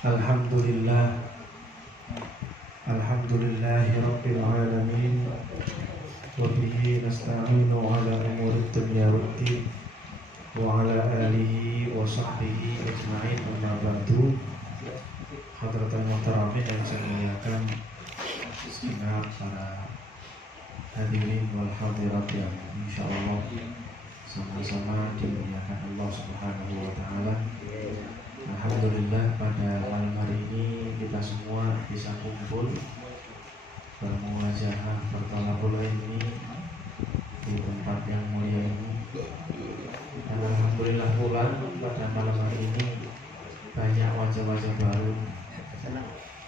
Alhamdulillah, alhamdulillahi rabbil alamin. Wa bihi nasta'inu ala umuri dunya waddin. Wa ala alihi wa sahbihi ajma'in, amma ba'du. Hadratan muhtaramin yang saya muliakan, segenap para hadirin wal hadirat yang insyaallah sama-sama dimuliakan Allah Subhanahu wa taala. Alhamdulillah, pada malam hari ini kita semua bisa kumpul bermuajahah bertolakul ini di tempat yang mulia ini. Dan alhamdulillah pula pada malam hari ini banyak wajah-wajah baru.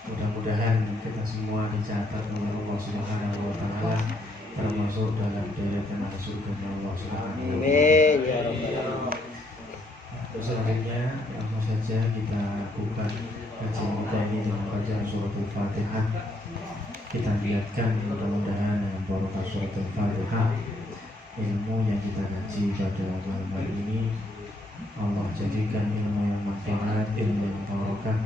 Mudah-mudahan kita semua dicatat oleh Allah Subhanahu wa taala termasuk dalam deretan surga Allah Subhanahu wa taala. Selanjutnya langsung saja kita lakukan kajian kita ini dengan bacaan surat Al-Fatihah. Kita lihatkan mudah-mudahan dengan barokah surat Al-Fatihah, ilmu yang kita kaji pada malam hari ini Allah jadikan ilmu yang manfaat, ilmu yang barokah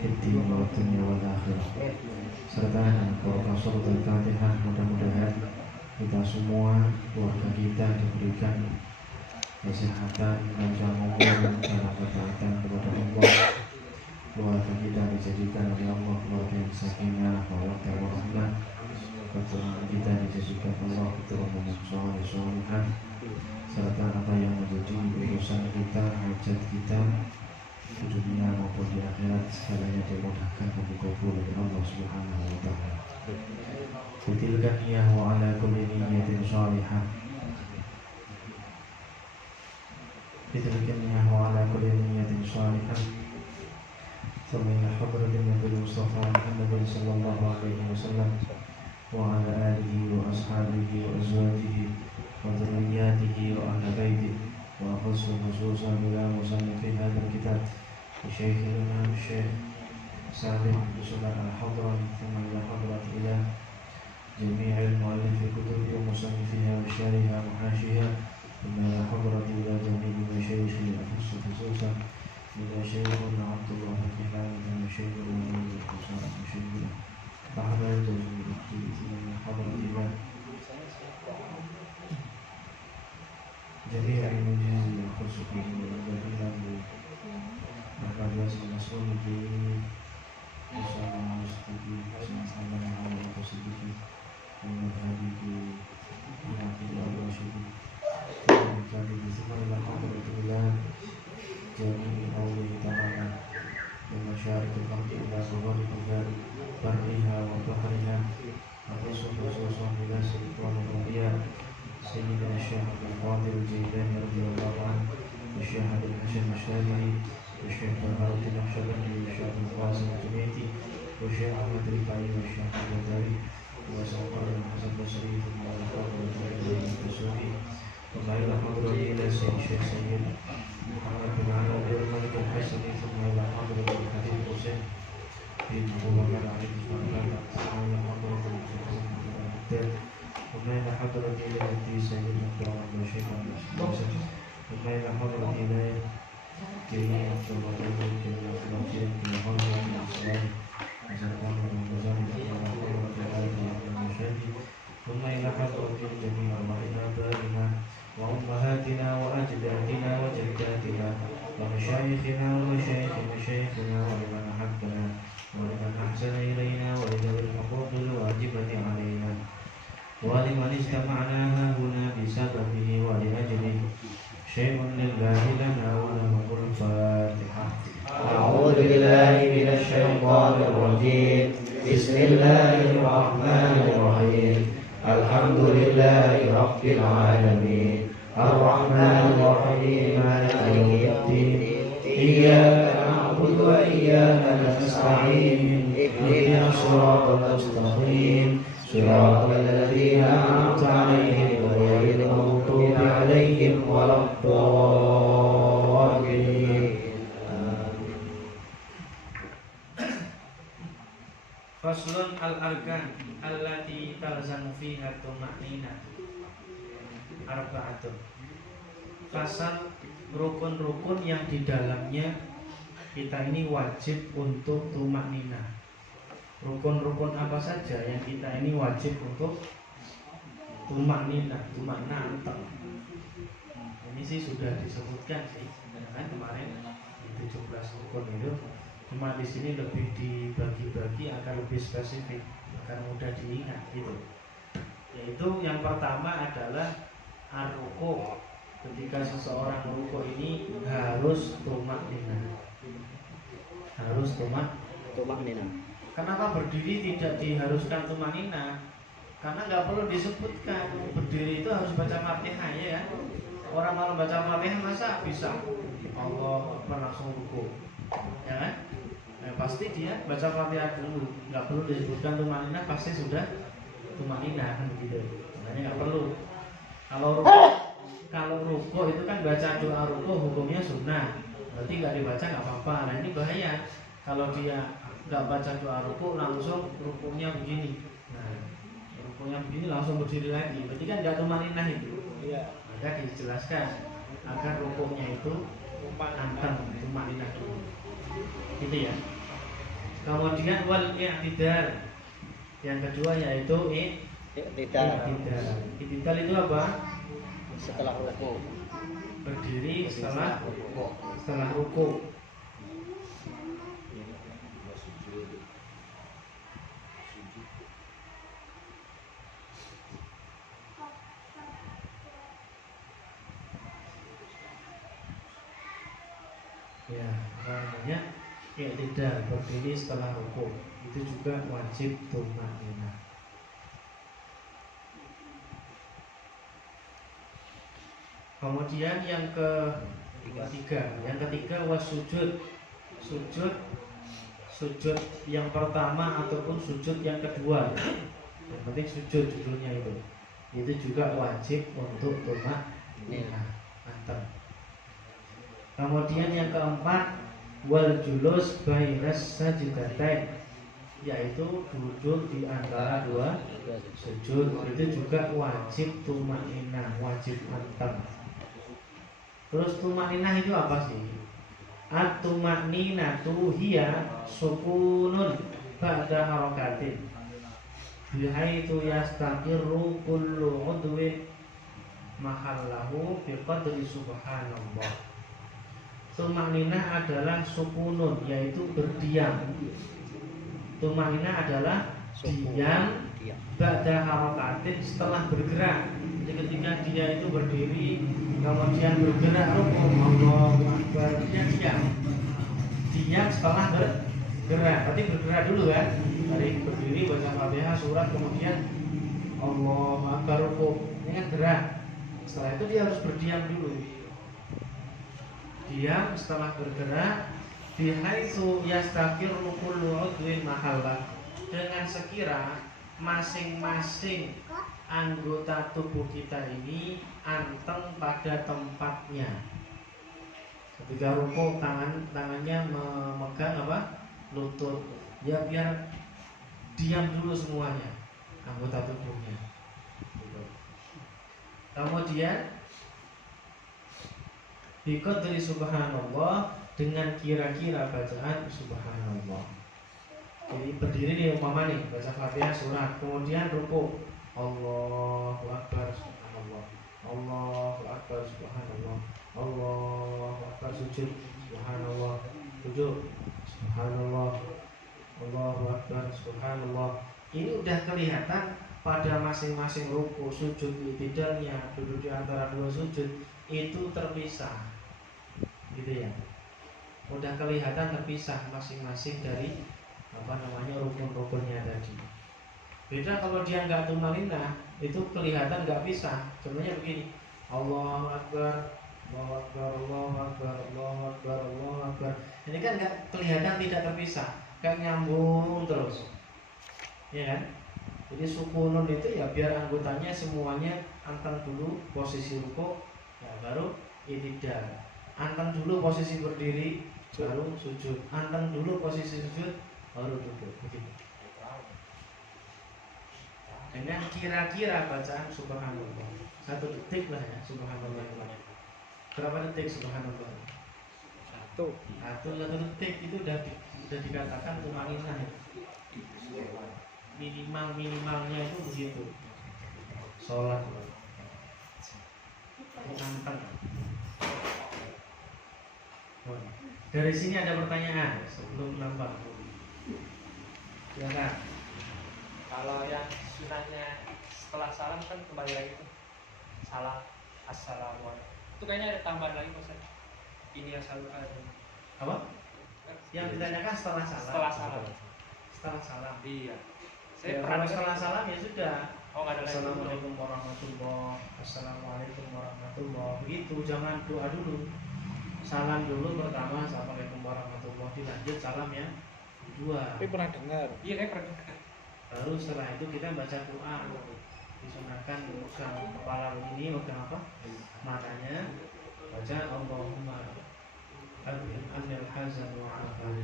di dunia wal akhirah. Serta dengan barokah surat Al-Fatihah, mudah-mudahan kita semua, keluarga kita diberikan kesehatan, panjang umur, dalam ketaatan kepada Allah. Keluarga kita dijadikan oleh Allah keluarga yang sakinah, mawaddah warahmah. Keturunan kita dijadikan Allah keturunan yang saleh-salehah. Serta apa yang menjadi urusan kita, hajat kita di dunia maupun di akhirat, segalanya dimudahkan dan dikabul oleh Allah Subhanahu wa taala. Kutilkan ya wa ala kulli niyyatin shalihah. Bitilkannya wa ala kulli niyyatin shalihah. Thumma ila hadratin Nabi Mustafa Muhammad sallallahu alaihi wasallam wa ala alihi wa ashabihi wa azwajihi wa dhurriyyatihi wa ahli baitihi wa khususan ila musannifi hadzal kitab Syekhina Syekh Salim bin Sulaiman al-Hadran. Thumma ila hadratin ila jami'il mu'allifi kutubi wa musannifiha wa syariha wa hashiha. ثم إلى حضرة إلى جميع مشايخ الأنفس خصوصا إلى شيخنا عبد الله الكحاني ومشايخنا الحسين ومشايخنا أحمد الجميل. ثم إلى حضرة إلى جميع المجلس الخاص به والذين أحمد ياسر المسؤول به وسلم على صحبه وسلم على قصده ومذهبه ونحن الراشدين. ثم إلى حضرة إلى جميع أوله تعالى ومشارك الأرض إلى صغار برها وبحرها خصوصا إلى سلطان الأنبياء سيدنا الشيخ عبد القادر الجيلاني رضي الله عنه والشيخ عبد الحسن الشاذلي والشيخ بهاء الدين الشاذلي والشيخ القاسم الجميتي والشيخ أحمد رفاعي والشيخ البدري وسلطان الحسن البصري. ثم إلى حضرة إلى الدسوقي. ثم إلى حضرة إلى الشيخ سيد محمد بن علي بن الملك الحسني. ثم إلى حضرة الحبيب حسين بن أبو بكر عليه السلام. ثم إلى حضرة الحسن بن عبد. ثم إلى حضرة إلى الدي سيد عبد الله بن شيخ الحسن. ثم إلى حضرة إلى جميع عبد الله بن جميع الأخير في حضرة الإسلام وسلطان المزامل. إلى حضرة إلى المشاهد. ثم إلى حضرة جميع آبائنا وأمهاتنا وأجدادنا وجداتنا ومشايخنا ومشايخ مشايخنا ولمن أحبنا ولمن أحسن إلينا ولذوي الحقوق الواجبة علينا ولمن استمعنا هنا بسببه ولأجله. شيء لله لنا وله الفاتحة. أعوذ بالله من الشيطان الرجيم. بسم الله الرحمن الرحيم. الحمد لله رب العالمين الرحمن الرحيم مالك يوم الدين إياك نعبد وإياك نستعين اهدنا الصراط المستقيم صراط الذين أنعمت عليهم غير المغضوب عليهم ولا الضالين. Faslun al-arkan allati talzamu fiha tuma'nina arba'atun. Fasal rukun-rukun yang di dalamnya kita ini wajib untuk tumaknina. Rukun-rukun apa saja yang kita ini wajib untuk tumaknina, tumakna anteng. Ini sih sudah disebutkan sih, kan kemarin di 17 rukun itu. Cuma di sini lebih dibagi-bagi agar lebih spesifik, agar mudah diingat gitu. Yaitu yang pertama adalah ar-ruku. Ketika seseorang ruku ini harus tumaknina. Harus tumaknina. Kenapa berdiri tidak diharuskan tumaknina? Karena nggak perlu disebutkan berdiri itu harus baca Fatihah ya kan? Orang malah baca Fatihah masa bisa Allah langsung ruku, ya kan? Pasti dia baca Fatihah dulu, nggak perlu disebutkan tumaknina, pasti sudah tumaknina kan begitu. Makanya nggak perlu. Kalau ruku itu kan baca doa ruku hukumnya sunnah, berarti nggak dibaca nggak apa-apa. Nah ini bahaya kalau dia nggak baca doa ruku langsung rukunya begini. Nah rukunya begini langsung berdiri lagi, berarti kan nggak tumakninah itu. Iya. Maka dijelaskan agar rukunya itu anteng, tumakninah dulu. Gitu ya. Kemudian wal i'tidal. Yang kedua yaitu I'tidal. I'tidal itu apa? Setelah ruku. Berdiri setelah ruku. Ya, namanya i'tidal, berdiri setelah ruku. Itu juga wajib tumakninah. Kemudian yang ketiga wasujud. Sujud yang pertama ataupun sujud yang kedua. Yang penting sujud judulnya itu. Itu juga wajib untuk tumakninah. Mantap. Kemudian yang keempat wal julus bainas sajdatain, yaitu duduk di antara dua sujud. Itu juga wajib tumakninah, wajib mantap. Terus tumakninah itu apa sih? At-tumakninatu hiya sukunun ba'da harakatin bihaitsu yastaqirru kullu udwin mahallahu biqadri subhanallah. Tumakninah adalah sukunun, yaitu berdiam. Tumakninah adalah diam ba'da harakatin, setelah bergerak. Jadi ketika dia itu berdiri kemudian bergerak ruku, Allahu Akbar, dia diam setelah bergerak. Berarti bergerak dulu kan, dari berdiri baca Fatihah surat kemudian Allahu Akbar ruku, ini kan gerak. Setelah itu dia harus berdiam dulu. Diam setelah bergerak, bihaitsu yastaqirru kullu udwin mahallah, dengan sekira masing-masing anggota tubuh kita ini anteng pada tempatnya. Ketika ruku tangannya memegang lutut, ya biar diam dulu semuanya anggota tubuhnya. Kemudian biqadri subhanallah, dengan kira-kira bacaan subhanallah. Jadi berdiri nih umpama nih baca Fatihah surat, kemudian ruku Allahu Akbar subhanallah, Allahu Akbar subhanallah, Allahu Akbar, sujud subhanallah, sujud subhanallah, Allahu Akbar subhanallah. Ini udah kelihatan pada masing-masing ruku, sujud, i'tidalnya, duduk di antara dua sujud itu terpisah, gitu ya. Udah kelihatan terpisah masing-masing dari rukun-rukunnya tadi. Beda kalau dia nggak tumakninah, itu kelihatan nggak pisah. Contohnya begini, Allahu Akbar, Allahu Akbar, Allahu Akbar, Allahu Akbar, Allahu Akbar. Ini kan nggak kelihatan, tidak terpisah, kayak nyambung terus, ya kan? Jadi sukunun itu ya biar anggotanya semuanya anteng dulu posisi ruku, ya baru i'tidal. Anteng dulu posisi berdiri, baru sujud. Anteng dulu posisi sujud, baru duduk. Begitu. Dengan kira-kira bacaan subhanallah 1 detik lah ya, subhanallah. Berapa detik subhanallah? Satu detik itu udah dikatakan tumanginah ya. Minimalnya itu begitu. Sholat anteng. Dari sini ada pertanyaan sebelum nambah. Silakan. Kalau yang sunahnya setelah salam kan kembali lagi tuh salam assalamualaikum. Itu kayaknya ada tambahan lagi Ustaz. Ini assalamualaikum. Apa? Yang ditanyakan setelah salam. Setelah salam. Setelah salam. Iya. Ya, kalau setelah salam ya sudah. Oh nggak ada lagi. Assalamualaikum warahmatullahi. Assalamualaikum warahmatullahi. Begitu, jangan doa dulu. Salam dulu pertama, assalamualaikum warahmatullahi. Dilanjut salam yang kedua. Tapi pernah dengar. Iya kayak pernah. Baru setelah itu kita baca doa. Disunahkan memegang kepala ini, memegang apa? Matanya. Baca Allahumma adhib anil hazan wa afan.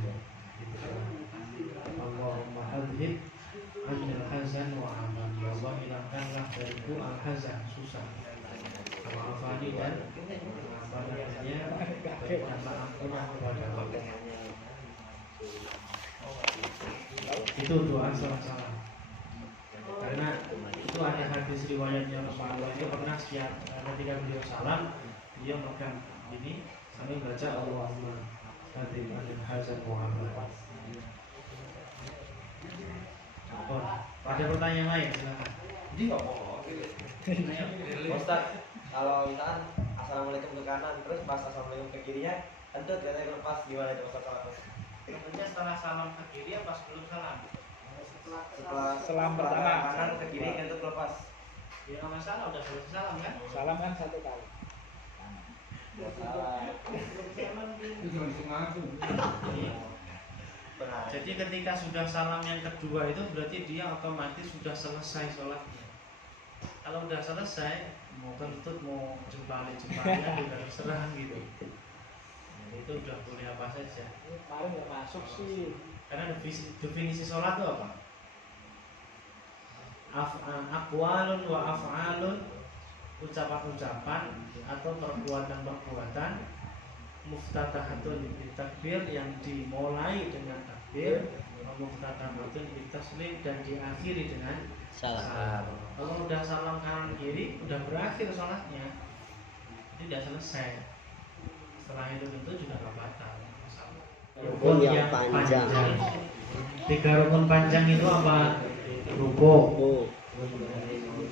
Allahumma adhib anil hazan wa afan. Ya Allah, hilangkanlah dariku al hazan, susah, wa afani, dan apa namanya, berikanlah ampunan kepada Allah. Itu doa setelah salam. Karena itu ada hadis riwayatnya Rasulullah itu pernah ketika beliau salam, dia memegang ini sambil baca Allahumma adhib anil hazan wa afan. Ada pertanyaan lain, silakan. Jadi Ustaz, kalau misalkan assalamualaikum ke kanan terus pas assalamualaikum ke kirinya, tentu ternyata lepas, gimana itu Ustaz salamnya? Tentunya setelah salam ke kiri apa sebelum salam? Setelah Salam pertama. kanan ke kiri tentu lepas. Ya nggak masalah, udah selesai salam kan? Salam kan satu kali. Benar. Jadi ketika sudah salam yang kedua itu berarti dia otomatis sudah selesai sholatnya. Kalau udah selesai, mau kentut, mau jempali juga terserah gitu. Nah, itu udah boleh apa saja. Kemarin nggak masuk sih. Karena definisi sholat itu apa? Aqwalun wa af'alun, ucapan-ucapan atau perbuatan-perbuatan muftatahatun bitakbir, yang dimulai dengan takbir, muftatahatun bitaslim, dan diakhiri dengan salam. Kalau udah salam kanan kiri udah berakhir sholatnya, tidak selesai. Setelah itu tentu juga gak batal. Rukun yang panjang. 3 rukun panjang itu apa? Rukuk, Oh,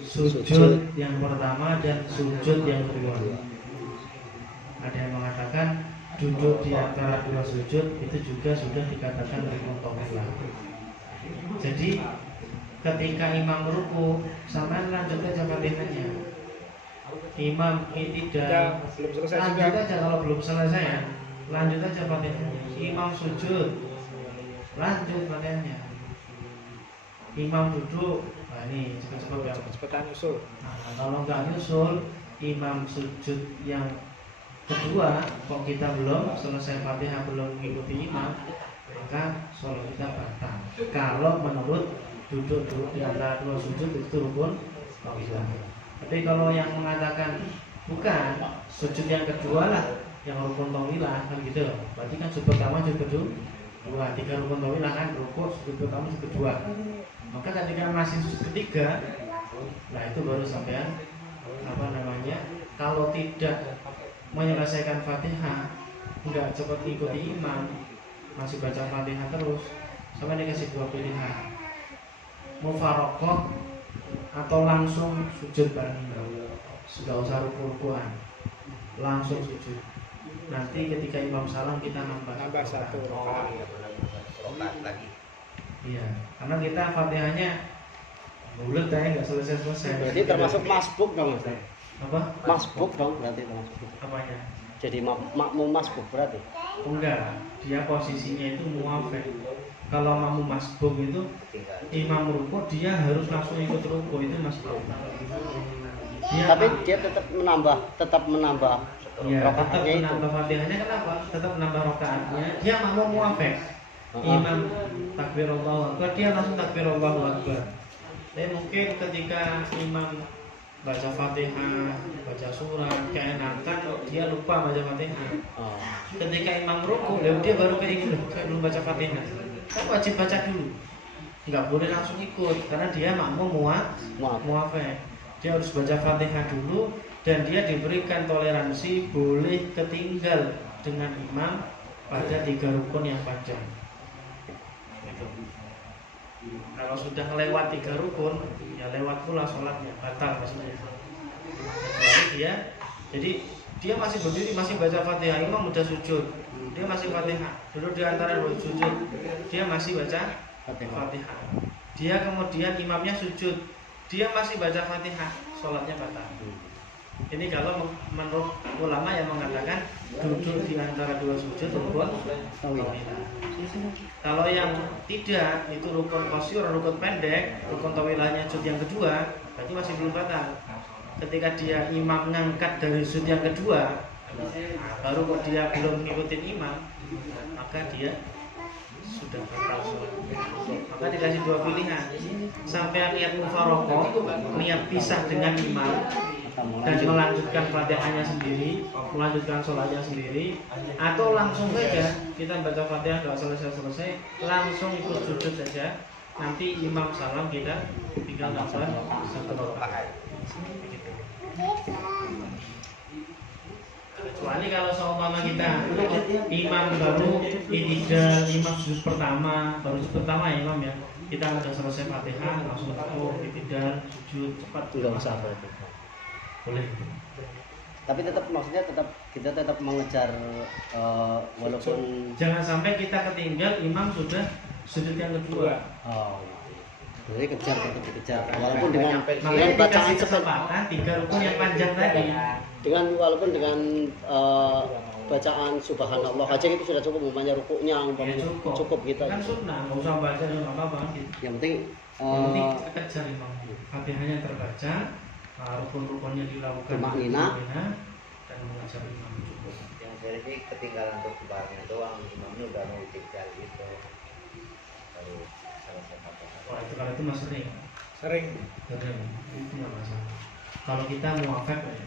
sujud yang pertama, dan sujud yang kedua. Ada yang mengatakan duduk di antara dua sujud itu juga sudah dikatakan rukun tauhid. Jadi ketika imam ruku, sampai lanjut aja Fatihahnya. Imam ini tidak belum selesai lanjut juga. aja, kalau belum selesai ya lanjut aja Fatihahnya. Imam sujud, lanjut Fatihahnya. Imam duduk, nah ini cepet-cepet ya. Cepetan usul. Nah, kalau nggak nyusul, imam sujud yang kedua, kok kita belum selesai Fatihah, belum mengikuti imam, maka sholat kita batal. Kalau menurut duduk di antara dua sujud itu rukun tauhid. Tapi kalau yang mengatakan bukan, sujud yang kedua lah yang rukun tauhid kan gitu. Berarti kan sujud pertama, sujud kedua, 3 rukun tauhid kan, rukuk, sujud pertama, sujud kedua. Maka ketika masih sujud ketiga, nah itu baru sampean apa namanya, kalau tidak menyelesaikan Fatihah, nggak cepat ikuti imam, masih baca Fatihah terus, sampai dikasih 2 pilihan, mufarokoh atau langsung sujud bareng imam, sudah usah ruku-rukuan, langsung sujud. Nanti ketika imam salam kita nambah 1 rakaat. Lagi. Iya, karena kita Fatihahnya bulat ya, nggak selesai-selesai. berarti termasuk masbuk dong, Mas. Apa? Masbuk dong berarti termasuk. Apanya? Jadi makmum masbuk berarti. Enggak, dia posisinya itu muafek. Kalau makmum masbuk itu imam ruku, dia harus langsung ikut ruku, itu masbuk. Tapi dia tetap menambah ya, tetap rakaatnya itu. menambah Fatihahnya. Kenapa? Tetap menambah rakaatnya. Dia makmum muafek. Imam takbir Allahu Akbar, dia langsung takbir Allahu Akbar. Tapi mungkin ketika imam baca Fatihah, baca surat, keenakan dia lupa baca Fatihah. Oh. Ketika imam ruku, dia baru keinget, saya belum baca Fatihah. Kan wajib baca dulu. Nggak boleh langsung ikut karena dia makmum muafek. Dia harus baca Fatihah dulu dan dia diberikan toleransi boleh ketinggal dengan imam pada 3 rukun yang panjang. Gitu. Kalau sudah lewat 3 rukun, ya lewat pula sholatnya, batal maksudnya. Kecuali dia masih berdiri, masih baca Fatihah, imam udah sujud, dia masih Fatihah, duduk di antara dua sujud, dia masih baca Fatihah. Dia kemudian imamnya sujud, dia masih baca Fatihah, sholatnya batal. Ini kalau menurut ulama yang mengatakan duduk di antara dua sujud rukun tawilah. Kalau yang tidak, itu rukun qasir, rukun pendek, rukun tawilahnya sujud yang kedua, berarti masih belum batal. Ketika dia imam ngangkat dari sujud yang kedua, baru kok dia belum ngikutin imam, maka dia sudah batal sholat. Maka dikasih 2 pilihan. Sampai niat mufaroqah, niat pisah dengan imam dan melanjutkan Fatihahnya sendiri, melanjutkan sholatnya sendiri, atau langsung saja kita baca Fatihah nggak selesai, langsung ikut sujud saja. Nanti imam salam kita tinggal nambah 1 rakaat. Kecuali kalau seumpama kita imam baru i'tidal, imam sujud pertama, baru sujud pertama ya imam ya, kita udah selesai Fatihah langsung i'tidal, sujud cepat, Enggak usah berarti. boleh. Tapi maksudnya kita tetap mengejar walaupun Jangan sampai kita ketinggal imam sudah sujud yang kedua. oh, jadi tetap dikejar walaupun dengan Makanya bacaan dikasih kesempatan 3 rukun yang panjang tadi. walaupun dengan bacaan subhanallah aja itu sudah cukup, umpamanya rukuknya Ya, cukup kita. Kan sunnah, nggak usah baca nggak apa-apa. Gitu. Yang penting Yang penting kita kejar imam. Fatihahnya terbaca, rukun-rukunnya dilakukan Tumakninah. dan mengajar imam cukup. Yang saya ini ketinggalan untuk barangnya doang, imamnya udah mau tinggal gitu. Kalau selesai Fatihah. Wah itu kalau itu mas sering. Sering. Sering. Itu nggak masalah. Kalau kita muafek ya.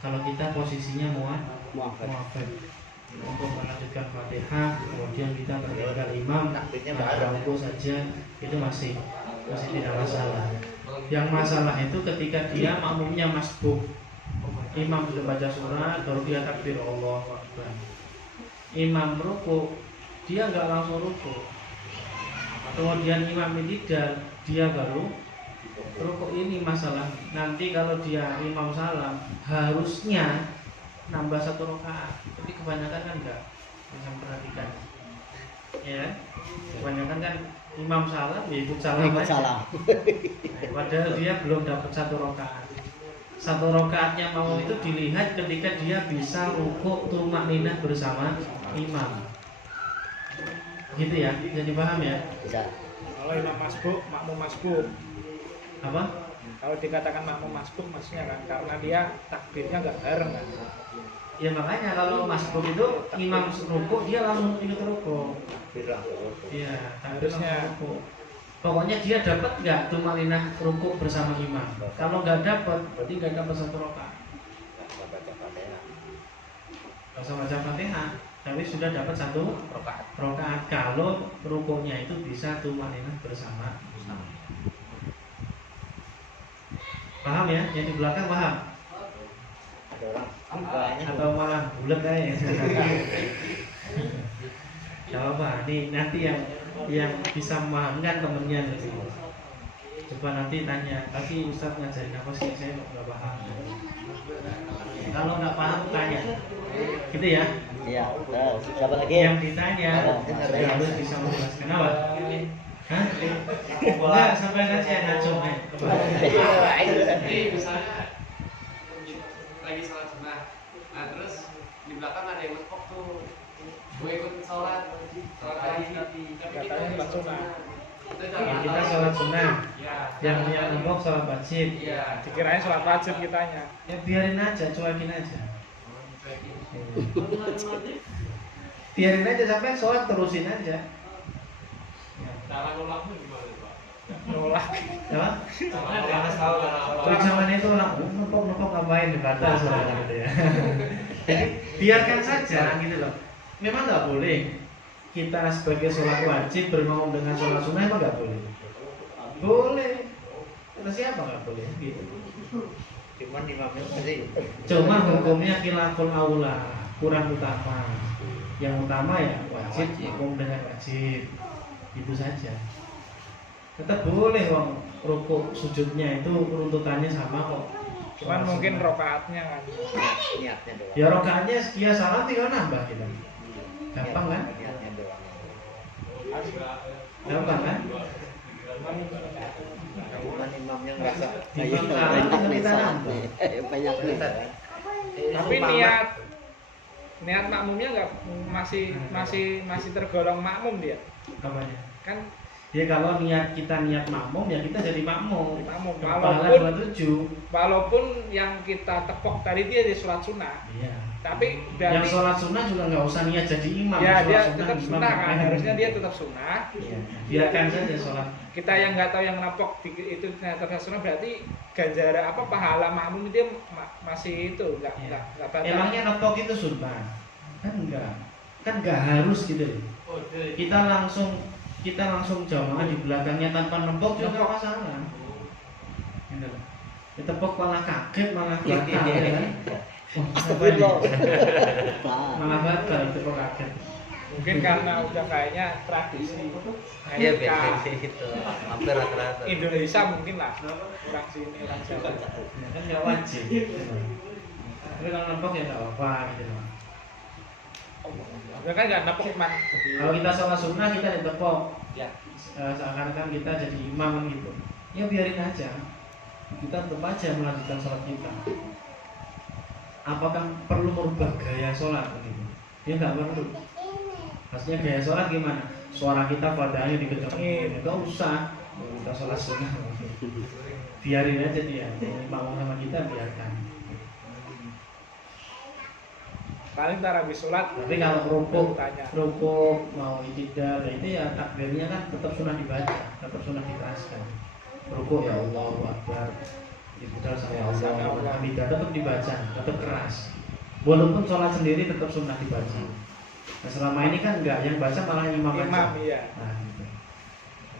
Kalau kita posisinya muafek untuk melanjutkan Fatihah, kemudian kita meninggal imam, rangkul saja, itu masih tidak masalah. Yang masalah itu ketika dia makmumnya masbuk, imam sudah baca surat, baru dia takbir Allahu Akbar. Imam ruku, dia nggak langsung ruku. Kemudian imam i'tidal, dia baru ruku. Ini masalah. Nanti kalau dia imam salam, harusnya nambah 1 rakaat. Tapi kebanyakan kan enggak. Bisa perhatikan. Ya. Kebanyakan kan imam salam ya ikut salam aja. Padahal dia belum dapat 1 rakaat. 1 rakaatnya mau itu dilihat ketika dia bisa rukuk tumakninah bersama imam. Gitu ya, jadi paham ya? Bisa. Kalau imam masbuk, makmum masbuk. Apa? Kalau dikatakan makmum masbuk maksudnya kan karena dia takbirnya nggak bareng kan. Ya makanya kalau masbuk itu imam ruku dia langsung ikut ruku. Iya, harusnya ruku. Pokoknya dia dapat nggak tumakninah ruku bersama imam. Kalau nggak dapat, berarti nggak dapat 1 rakaat. Nggak usah baca Fatihah, tapi sudah dapat 1 rakaat. Kalau rukunya itu bisa tumakninah bersama. Paham ya? Yang di belakang paham? Atau malah bulat aja? Gak apa, nih nanti yang bisa memahamkan temennya nanti. Coba nanti tanya, tapi Ustadz ngajarin apa sih? Saya nggak paham. Kalau nggak paham tanya, gitu ya? Iya. Siapa lagi? Yang ditanya harus bisa menjelaskan apa? Hah? Enggak, sampai aja ngacung Jadi misalnya lagi sholat sunnah, nah terus di belakang ada yang ngekok tuh, gue ikut sholat lagi, tapi Katanya sholat sunnah. kita sholat sunnah, Ya, yang ngekok sholat wajib. Iya. Dikirain sholat wajib kitanya. Ya biarin aja, cuekin aja. Biarin aja sampai sholat terusin aja. Cara ngulangnya gimana Pak? nolak. Apa? Jangan tahu Kalau zaman itu orang nempok ngapain di batas gitu ya. Jadi biarkan saja gitu loh. Memang nggak boleh kita sebagai sholat wajib bermakmum dengan sholat sunnah, emang nggak boleh. Boleh. Kata siapa nggak boleh gitu. Cuman imamnya sendiri. Cuma hukumnya khilaful aula, kurang utama. Yang utama ya wajib makmum dengan wajib. Itu saja. Tetap boleh wong rukuk sujudnya itu runtutannya sama kok. Cuman mungkin rokaatnya kan. Niatnya doang. Ya rokaatnya sekian salam tinggal nambah kita. Gampang kan? Niatnya doang. Gampang kan? Cuman imamnya ngerasa Imam salam Banyak tinggal nih kita salat nambah. nih. Banyak nih. Tapi niat makmumnya nggak masih tergolong makmum dia. Apanya? Kan Ya kalau kita niat makmum ya kita jadi makmum. makmum Pahala 27. walaupun yang kita tepok tadi dia di sholat sunnah. Iya. Tapi Yang dari sholat sunnah juga nggak usah niat jadi imam. ya Sholat dia sunnah, tetap imam sunnah kan, ngapain? harusnya dia tetap sunnah. Iya. Biarkan saja sholat. Kita yang nggak tahu yang napok itu ternyata sunnah, berarti ganjaran apa pahala makmum dia masih itu Iya. nggak batal. Emangnya nepok itu sunnah? Kan enggak harus gitu loh. Kita langsung jamaah di belakangnya tanpa nepok juga nggak masalah. Gitu loh. Kita tepok malah kaget malah batal ya kan? Astagfirullah. Malah batal tepok kaget. Mungkin karena udah kayaknya tradisi. Iya NK biasa itu. Hampir rata-rata. Indonesia mungkin lah. Orang sini orang Jawa. Ya kan nggak wajib. Tapi kalau nepok ya nggak apa-apa gitu loh. Ya kan nggak napok man. Kalau kita sholat sunnah kita ditepok. Ya. Seakan-akan kita jadi imam gitu. Ya biarin aja. Kita tetap aja melanjutkan sholat kita. Apakah perlu merubah gaya sholat gitu? Ya nggak perlu. Maksudnya gaya sholat gimana? Suara kita padanya dikencengin. Nggak usah. Kita sholat sunnah. Biarin aja dia. Imam sama kita biarkan. Paling ntar habis sholat. Tapi kalau rukuk tanya. mau itidal itu ya takbirnya kan tetap sunnah dibaca, tetap sunnah dikeraskan. Rukuk ya Allahu Akbar, itidal sama Allah, hamidah tetap dibaca, tetap keras. Walaupun sholat sendiri tetap sunnah dibaca. Nah selama ini kan enggak, yang baca malah imam aja. Imam iya. Nah, gitu.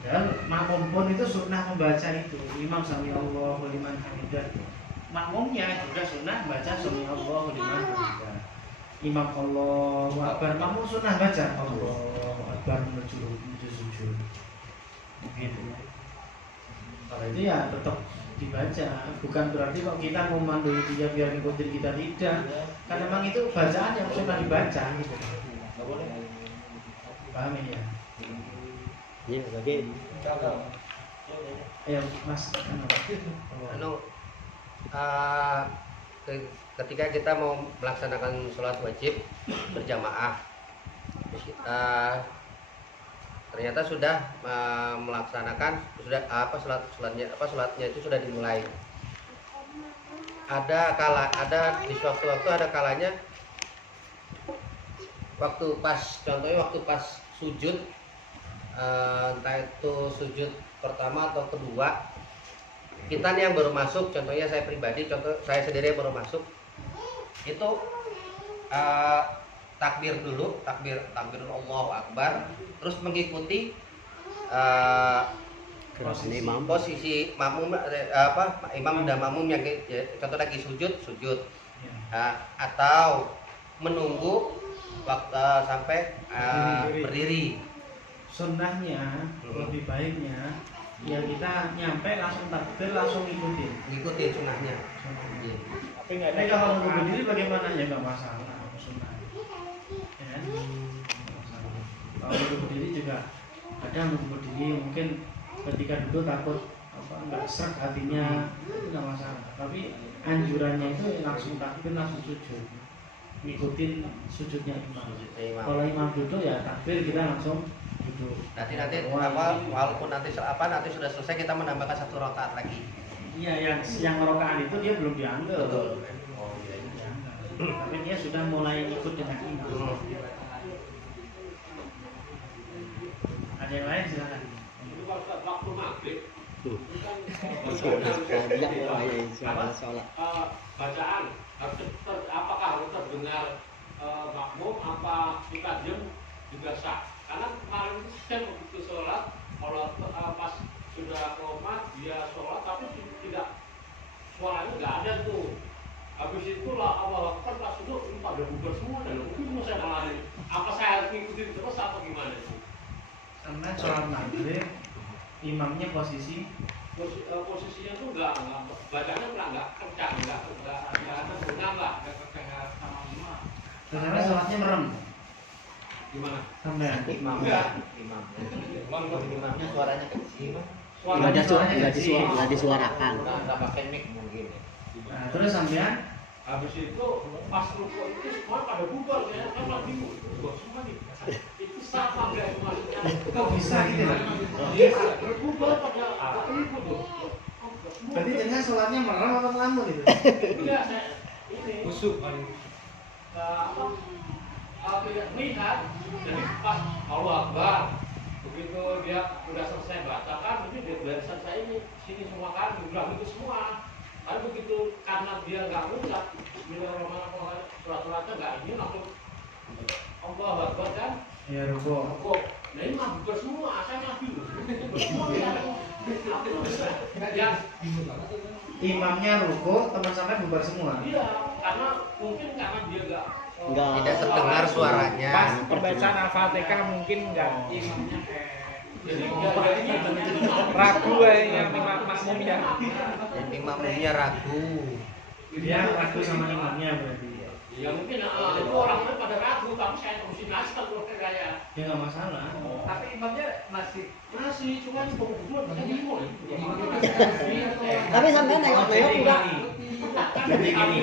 Padahal makmum pun itu sunnah membaca itu. Imam sami Allahu liman hamidah. Makmumnya juga sunnah baca sami Allahu liman hamidah. Imam Allahu Akbar, makmum sunnah baca Allahu Akbar menuju sujud. Begitu. Kalau itu ya tetap dibaca, bukan berarti kok kita memandui dia biar ngikutin kita, tidak. Karena memang itu bacaan yang sunnah dibaca gitu. Paham ya? Iya, oke. Ayo Mas. Ketika kita mau melaksanakan sholat wajib berjamaah, kita ternyata sudah melaksanakan sholatnya itu sudah dimulai. Ada di suatu waktu ada kalanya contohnya waktu pas sujud, entah itu sujud pertama atau kedua, kita nih yang baru masuk, contohnya saya pribadi, saya sendiri yang baru masuk, itu takbir dulu, takbir Allahu Akbar, terus mengikuti posisi makmum, imam dan makmum yang contoh lagi sujud, atau menunggu waktu sampai berdiri. Sunnahnya lebih baiknya ya kita nyampe langsung takbir langsung ngikutin sunnahnya. Tapi nggak Tapi ada kalau nunggu berdiri bagaimana ya nggak masalah sunnah. Ya kan? Nggak masalah. Kalau nunggu berdiri juga ada nunggu berdiri mungkin ketika duduk takut nggak serak hatinya, itu nggak masalah. Tapi anjurannya itu langsung takbir langsung sujud, ngikutin sujudnya imam. Kalau imam duduk ya takbir kita langsung duduk. Nanti walaupun nanti sudah selesai kita menambahkan 1 rakaat lagi. Iya, yang rokaan itu dia belum diambil. Betul. Tapi dia sudah mulai ikut dengan imam. Ada yang lain silakan. waktu maghrib itu kan Banyak ya sholat. bacaan apakah harus terdengar makmum apa kita diam juga sah. Karena kemarin itu saya begitu sholat, kalau pas sudah qomat dia sholat tapi tidak, suaranya nggak ada tuh. Habis itulah Allah Akbar pas itu pada bubar semua dan mungkin mau saya ngalamin. Apa saya harus ngikutin terus apa gimana itu? Sampai sholat maghrib imamnya posisinya tuh nggak bacanya nggak kencang, nggak tenang lah, nggak kencang sama imam. sampai sholatnya merem. Gimana? Sampai Enggak. Imamnya suaranya kecil. Nggak disuarakan. Nggak pakai mic mungkin. nah, terus sampean Habis itu pas rukuk itu semua pada bubar ya, kan lagi bubar semua nih. Itu sama nggak itu maksudnya? kok bisa gitu ya? Iya, bubar pada ikut tuh. Berarti dengan sholatnya merem atau ngelamun itu? Enggak, saya ini Busuk paling. tidak melihat. Jadi pas Allah Akbar, begitu dia udah selesai baca kan, ini dia barisan saya ini sini semua kan, bilang itu semua. Tapi begitu karena dia nggak ngucap Bismillahirrahmanirrahim, surat-suratnya nggak ini langsung Allah Akbar kan, Ya rukuk. kok nah ini mah bubar semua, saya mati loh. Semua ya. Imamnya rukuk, teman sampai bubar semua. Iya, karena mungkin karena dia nggak Tidak terdengar suaranya. Pas pembacaan Al-Fatihah mungkin enggak jadi nggak ragu kayaknya makmumnya. Jadi makmumnya ragu. Dia ragu sama imamnya berarti. ya mungkin itu orangnya pada ragu, tapi saya terusin aja kalau kayak Ya nggak masalah. Tapi imamnya masih cuma berdua masih bingung. Tapi sampean nengok-nengok enggak? Jadi gini.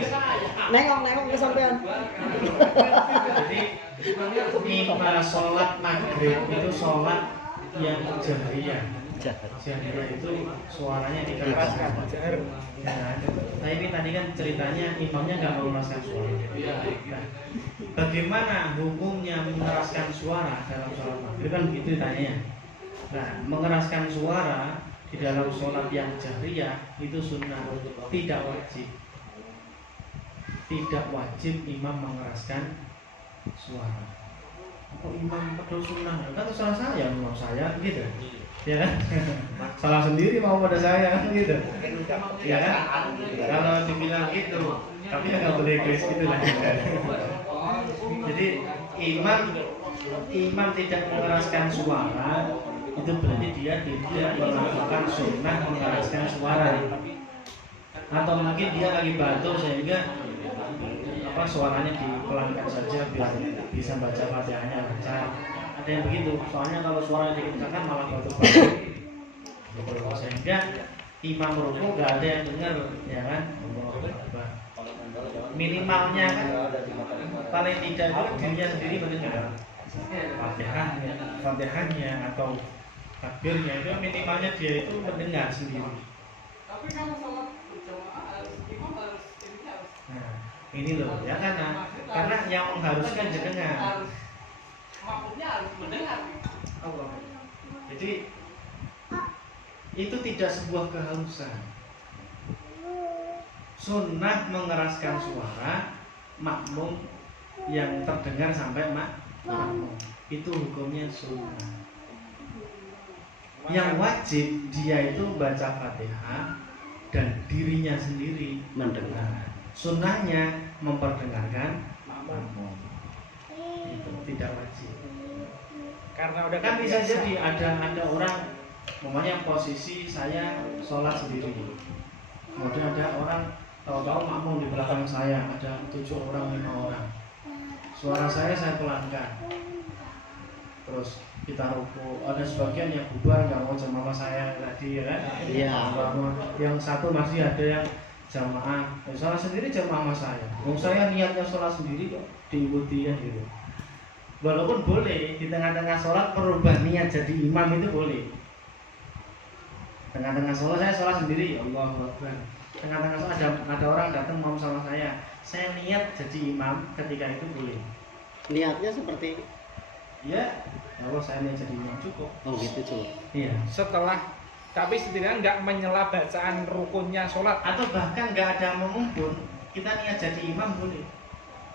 Nengok-nengok ke sampean. Jadi sholat maghrib itu sholat yang jahriyah. Jahriyah itu suaranya dikeraskan. Nah, tapi tadi kan ceritanya imamnya nggak mengeraskan suara. Nah, bagaimana hukumnya mengeraskan suara dalam sholat maghrib kan begitu ditanya. Nah, mengeraskan suara di dalam sholat yang jahriyah itu sunnah, tidak wajib. Tidak wajib imam mengeraskan suara. Kok imam pedul sunnah? Kan salah saya, imam saya gitu. Ya kan? Salah sendiri mau pada saya kan gitu. Ya kan? Kalau dibilang gitu, tapi ya nggak boleh egois gitu lah. Jadi imam tidak mengeraskan suara itu berarti dia tidak melakukan sunnah mengeraskan suara. Atau mungkin dia lagi batuk sehingga suaranya dipelankan saja biar bisa baca Fatihahnya lancar. Ada yang begitu. Soalnya kalau suaranya dikencangkan malah batuk-batuk. Sehingga imam rukuk nggak ada yang dengar, ya kan? Minimalnya kan paling tidak itu dirinya sendiri mendengar Fatihahnya atau takbirnya, itu minimalnya dia itu mendengar sendiri. Tapi kalau sholat berjamaah imam harus ini harus. Nah, ini loh ya karena yang mengharuskan jenengan. Makmumnya harus mendengar. Allah. Jadi itu tidak sebuah keharusan. Sunnah mengeraskan suara makmum yang terdengar sampai makmum. Itu hukumnya sunnah. Yang wajib dia itu baca Fatihah dan dirinya sendiri mendengar. Sunnahnya memperdengarkan makmum. Itu tidak wajib. Karena udah Kan bisa jadi ada orang, umpamanya posisi saya sholat sendiri, kemudian ada orang tahu-tahu makmum di belakang saya, ada 7 orang 5 orang, suara saya pelankan, terus kita ruku, ada sebagian yang bubar nggak mau jamaah saya tadi ya kan? Iya. Yang satu masih ada yang jamaah, sholat sendiri jamaah saya, saya niatnya sholat sendiri kok diikuti ya gitu. Walaupun boleh di tengah-tengah sholat merubah niat jadi imam itu boleh. Tengah-tengah sholat saya sholat sendiri, Allahu Akbar. Tengah-tengah sholat ada orang datang mau sama saya niat jadi imam ketika itu boleh. Niatnya seperti Ya ya Allah saya niat jadi imam cukup. Oh gitu cuy. Iya. Setelah tapi setidaknya nggak menyela bacaan rukunnya sholat. Atau bahkan nggak ada makmum pun kita niat jadi imam boleh,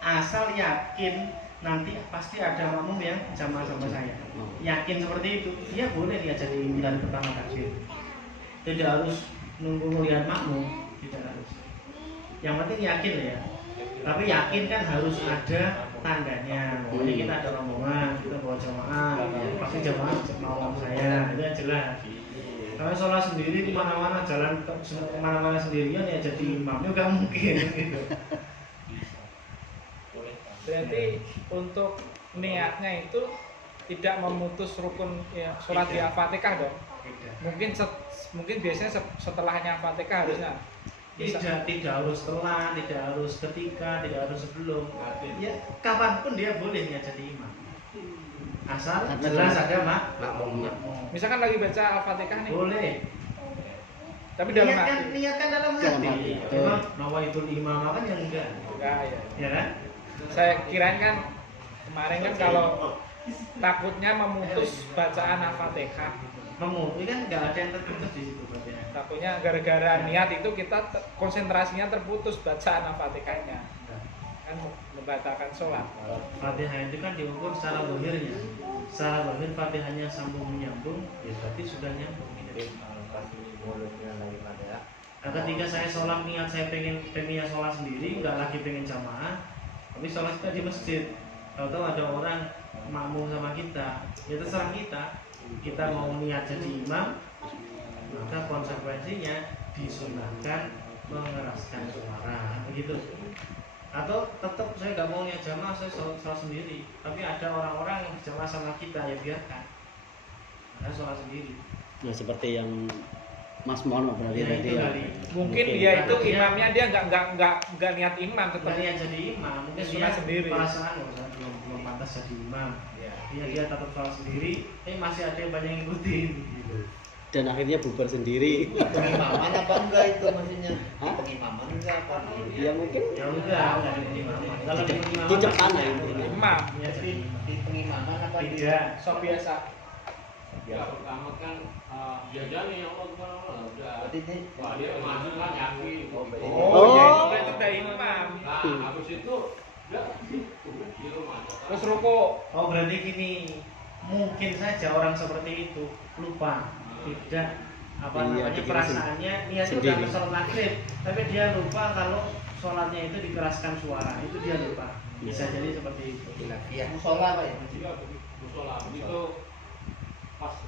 asal yakin nanti pasti ada makmum yang jamaah sama saya. Yakin seperti itu, dia boleh niat jadi imam dari pertama takbir. Tidak harus nunggu melihat makmum, tidak harus. Yang penting yakin ya. Tapi yakin kan harus ada tandanya. Jadi kita ada rombongan, kita bawa jamaah, pasti jamaah mau saya, itu yang jelas. Kalau sholat sendiri kemana-mana jalan kemana-mana sendirian ya jadi imamnya nggak mungkin gitu. Berarti untuk niatnya itu tidak memutus rukun ya, sholat di Al-Fatihah dong. Mungkin biasanya setelahnya Al-Fatihah harusnya. Tidak harus setelah, tidak harus ketika, tidak harus sebelum. Ya kapanpun dia boleh niat jadi imam. Asal jelas ada makmum. Misalkan lagi baca Al-Fatihah nih. Boleh. Tapi dalam hati. Niatkan dalam hati. Memang nawaitul imam kan yang enggak. Enggak ya. Ya kan? Saya kirain kan kemarin kan kalau takutnya memutus bacaan Al-Fatihah. Memutus kan enggak ada yang terputus di situ bacaan. Takutnya gara-gara niat itu kita konsentrasinya terputus bacaan Al-Fatihahnya. Kan membatalkan sholat. Fatihah itu kan diukur secara zahirnya. Secara zahir Fatihahnya sambung menyambung, ya berarti sudah nyambung. Nah, ketika saya sholat niat saya pengen sholat sendiri, nggak lagi pengen jamaah, tapi sholat kita di masjid. Tahu-tahu ada orang makmum sama kita, ya terserah kita. Kita mau niat jadi imam, maka konsekuensinya disunahkan mengeraskan suara, begitu. Atau tetap saya nggak mau niat jamaah, saya sholat sendiri. Tapi ada orang-orang yang berjamaah sama kita, ya biarkan. Saya sholat sendiri. Nah seperti yang Mas Mono berarti Ya, tadi itu ya. kali. Mungkin dia itu imamnya dia nggak niat imam, tetap Bukan niat jadi imam, mungkin Sunah dia sendiri. perasaan belum pantas jadi imam. Dia tetap sholat sendiri, tapi masih ada yang banyak yang ngikutin. Gitu. Dan akhirnya bubar sendiri. Pengimaman apa enggak itu maksudnya? Hah? Pengimaman enggak apa? Ya mungkin Ya enggak di pengimaman. Kalau di pengimaman di depan pasti ya ada intinya. imam. Ya, jadi Di pengimaman apa di tidak. So biasa. Ya pertama kan diajani ya Allah Subhanahu udah. Berarti ini Wah dia maju kan yakin. Oh, ya itu berarti udah imam. Nah habis itu udah di rumah. Terus ruko. Oh berarti gini, mungkin saja orang seperti itu lupa, tidak Iya, dikira perasaannya niat itu sendiri. udah sholat maghrib, tapi dia lupa kalau sholatnya itu dikeraskan suara, itu dia lupa. Bisa jadi seperti itu. khilafiyah musola apa ya? Iya musola begitu pas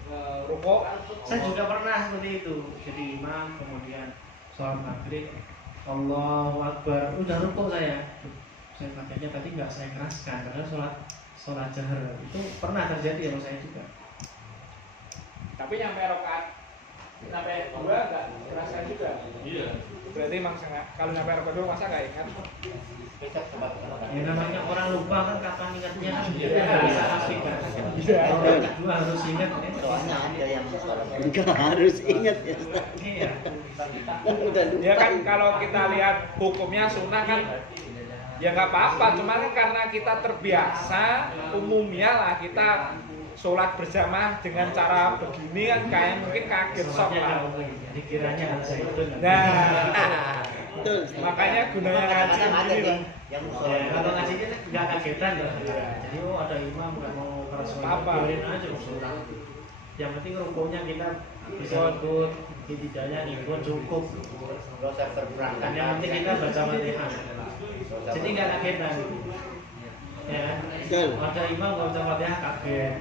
Ruko. Saya juga pernah seperti itu, jadi imam kemudian sholat maghrib, Allahu Akbar, udah rukuk saya makanya tadi nggak saya keraskan karena sholat jahar itu pernah terjadi sama saya juga. Tapi nyampe rokaat sampai dua nggak terasa juga. iya. Berarti emang kalau nyampe rokaat dua masa nggak ingat? Ya namanya orang lupa kan kapan ingatnya kan Iya. nggak bisa pasti kan. Kalau yang kedua harus ingat ya. Soalnya ada yang musola. Enggak harus ingat ya. Iya. Udah lupa. Ya kan kalau kita lihat hukumnya sunnah kan ya nggak apa-apa, cuma kan karena kita terbiasa umumnya lah kita sholat berjamaah dengan cara begini kan kayak mungkin kaget sok lah. Dikiranya harus itu. Nah, Betul. makanya gunanya ngaji Kadang-kadang ada begini. yang musola. Kalau ngajinya nggak kagetan ya. Jadi oh ada imam nggak mau keras Apa? biarin aja musola. Yang penting rukunya kita bisa ikut, tidaknya ikut cukup. Enggak usah berperangkat. Yang penting kita baca Fatihah. Jadi nggak kagetan. Ya, Betul. ada imam nggak baca Fatihah kaget.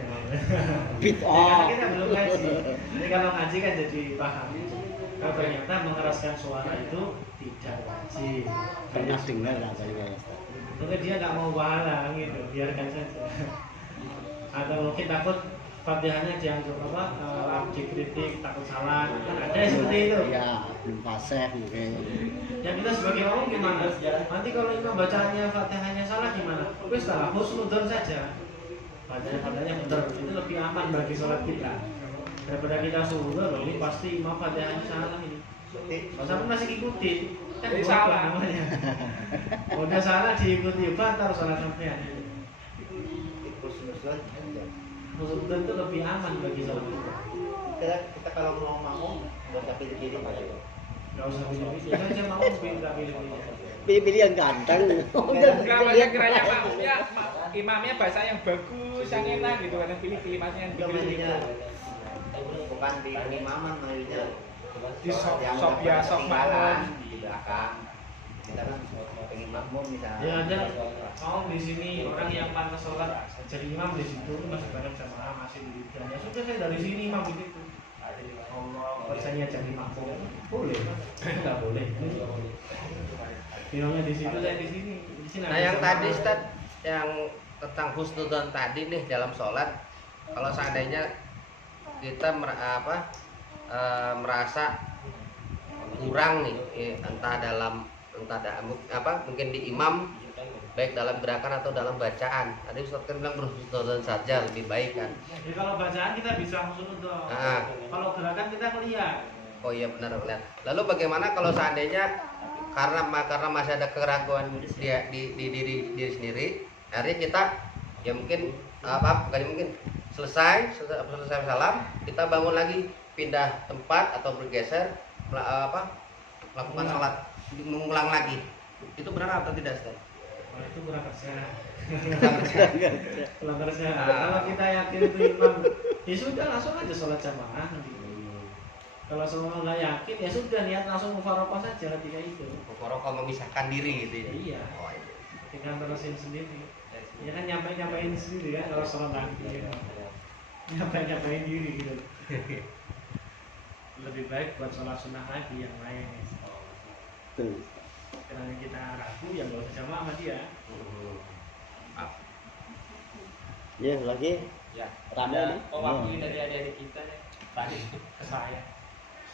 Bit Ya, karena oh. kita belum ngaji. Jadi kalau ngaji kan jadi paham. Kalau ternyata mengeraskan suara itu tidak wajib. Pernah dengar lah tadi Mas. Mungkin dia nggak mau pahala gitu, biarkan saja. Atau mungkin takut Fatihahnya dianggap dikritik, takut salah. Kan ada yang seperti itu. Ya, belum fasih mungkin. Yang kita sebagai orang gimana? Nanti kalau imam bacaannya Fatihahnya salah gimana? Wis salah, husnudzon saja. Fatihahnya benar, itu lebih aman bagi sholat kita. Daripada kita suruh, ini pasti imam Fatihahnya salah ini. Masa pun masih ikutin, kan Jadi bodoh salah. namanya. Udah salah diikuti, batal sholat sampean. Husnuzon. Husnudzon itu lebih aman bagi sholat. Kita kalau mau makmum nggak usah pilih-pilih Pak. Nggak usah pilih-pilih. Kan saya mau nggak pilih-pilih. Pilih-pilih yang ganteng. Enggak, makanya kiranya imamnya bahasa yang bagus, yang enak gitu kan, pilih-pilih mas yang dipilih gitu. Bukan di pengimaman mainnya. Di sop ketinggalan di belakang. Kita kan pengen makmum misalnya. Ya ada di sini orang yang pantas sholat jadi imam di situ masih banyak jamaah masih di ya sudah saya dari sini imam begitu. Allah rasanya jadi makmum boleh nggak boleh. Imamnya di situ saya di sini. Nah yang tadi Ustaz yang tentang husnudzon tadi nih dalam sholat, kalau seandainya kita merasa kurang nih mungkin di imam baik dalam gerakan atau dalam bacaan. Tadi Ustaz kan bilang berhusnudzon saja lebih baik kan. Jadi kalau bacaan kita bisa husnudzon. Kalau gerakan kita melihat. Oh iya benar melihat. Lalu bagaimana kalau seandainya karena masih ada keraguan di diri sendiri, akhirnya kita ya mungkin mungkin selesai salam, kita bangun lagi, pindah tempat atau bergeser melakukan sholat, mengulang lagi. Itu benar atau tidak, Ustaz? Itu kurang kerja. Kurang kerja. Kalau kita yakin itu imam, ya sudah langsung aja sholat jamaah. Kalau semua nggak yakin, ya sudah niat langsung mufaroqah saja ketika itu. Mufaroqah memisahkan diri gitu ya? Iya. Oh, iya. Tinggal terusin sendiri. Ya kan nyampain sendiri ya kalau sholat lagi. Nyampain diri gitu. Lebih baik buat sholat sunnah lagi yang lain. Karena kita ragu ya nggak usah jamaah sama dia. Ya lagi. Ya. Ramai nih. Mewakili dari adik-adik kita nih. Tadi ke saya.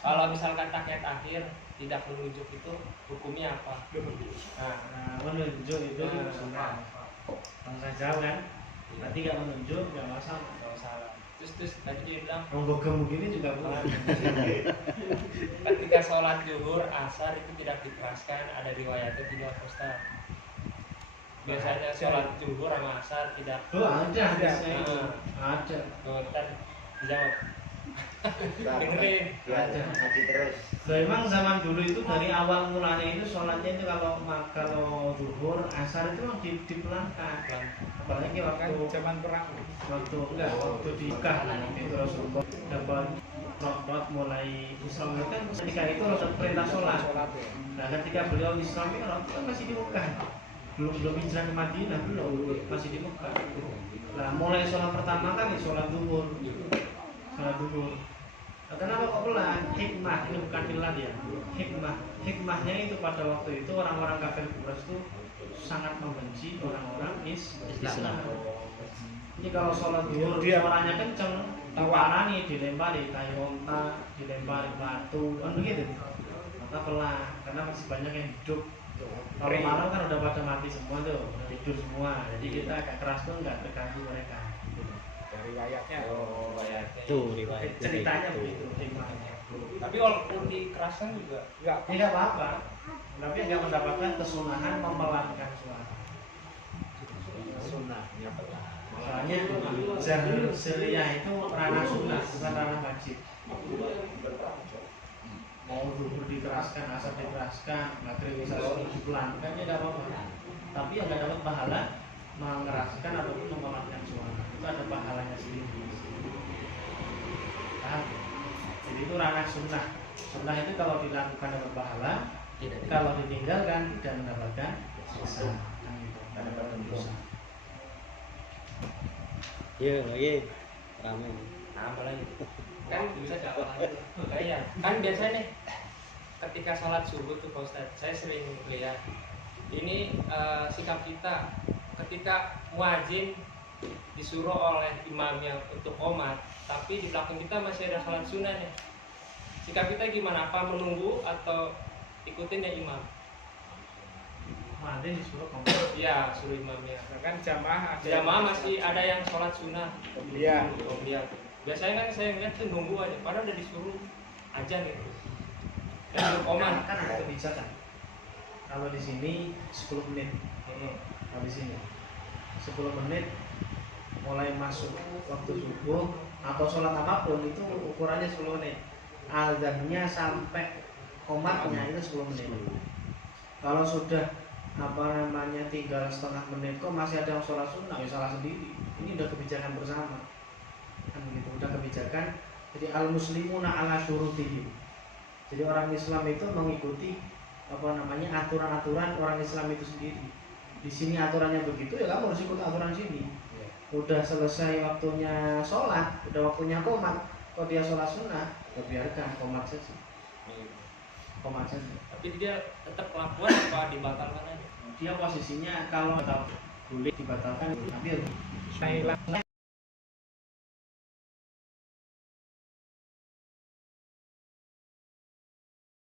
Kalau misalkan takiyat akhir tidak menunjuk itu hukumnya apa? Nah, menunjuk itu sunnah. Langsung jauh kan? Nanti nggak menunjuk nggak masalah. Terus tadi dia bilang nggak begini juga boleh. ketika sholat zuhur asar itu tidak dikeraskan, ada riwayatnya tidak Ustaz. Biasanya sholat zuhur sama asar tidak. Ada biasanya. Ada. Ntar dijawab. Dengerin. Ngaji terus. Memang zaman dulu itu dari awal mulanya itu sholatnya itu kalau zuhur asar itu memang dipelankan. Apalagi waktu zaman perang. Waktu di Mekah itu Rasulullah dapat not mulai Islam kan ketika itu Rasul perintah sholat. Nah ketika beliau Islam itu kan masih di Mekah. Belum hijrah ke Madinah, belum masih di Mekah. Nah mulai sholat pertama kan sholat zuhur. Nah, kenapa kok pelan? Hikmah ini bukan ilat ya. Hikmahnya itu pada waktu itu orang-orang kafir Quraisy itu sangat membenci orang-orang Islam. Jadi kalau sholat zuhur suaranya kenceng, diwarani, dilempari kayu onta, dilempari batu, kan begitu. Maka pelan, karena masih banyak yang hidup. Kalau malam kan udah pada mati semua tuh, udah tidur semua. Jadi kita agak keras pun nggak terganggu mereka. Riwayatnya. Tuh riwayat. Ceritanya begitu, hikmahnya. Tapi walaupun dikeraskan juga tidak apa-apa. Tapi nggak mendapatkan kesunahan memelankan suara. Sunnahnya pelan. Soalnya Zahir Siriyah itu ranah sunnah, bukan ranah wajib. Mau zuhur dikeraskan, asar dikeraskan, maghrib bisa dipelankan ya nggak apa-apa. Tapi yang nggak dapat pahala mengeraskan ataupun memelankan suara. Itu ada pahalanya sendiri. Paham? Jadi itu ranah sunnah. Sunnah itu kalau dilakukan dapat pahala, kalau ditinggalkan tidak mendapatkan dosa. Tidak mendapatkan dosa. Iya lagi ramai. apa lagi? Kan bisa jawab lagi. Kayak kan biasanya nih ketika sholat subuh tuh Pak Ustadz, saya sering lihat ini sikap kita ketika muadzin disuruh oleh imamnya untuk qomat, tapi di belakang kita masih ada sholat sunnah nih. Sikap kita gimana? Apa menunggu atau ikutin ya imam? Muadzin disuruh qomat. Iya, suruh imamnya. Kan jamaah Masih ada yang sholat sunnah. Iya. Biasanya kan saya ngeliat tuh nunggu aja, padahal udah disuruh aja gitu. Dan suruh qomat. Kan ada kebijakan. Kalau di sini 10 menit. Kalau di sini 10 menit mulai masuk waktu subuh atau sholat apapun itu ukurannya 10 menit. Azannya sampai komatnya itu 10 menit. Kalau sudah tinggal setengah menit kok masih ada yang sholat sunnah, ya salah sendiri. Ini udah kebijakan bersama, kan begitu, udah kebijakan. Jadi al muslimuna ala syurutihim. Jadi orang Islam itu mengikuti aturan-aturan orang Islam itu sendiri. Di sini aturannya begitu, ya kamu harus ikut aturan sini. Udah selesai waktunya sholat, udah waktunya qomat, kok dia sholat sunnah, ya biarkan qomat saja. Qomat saja. Tapi dia tetap melakukan apa dibatalkan aja? Dia posisinya kalau boleh dibatalkan, tapi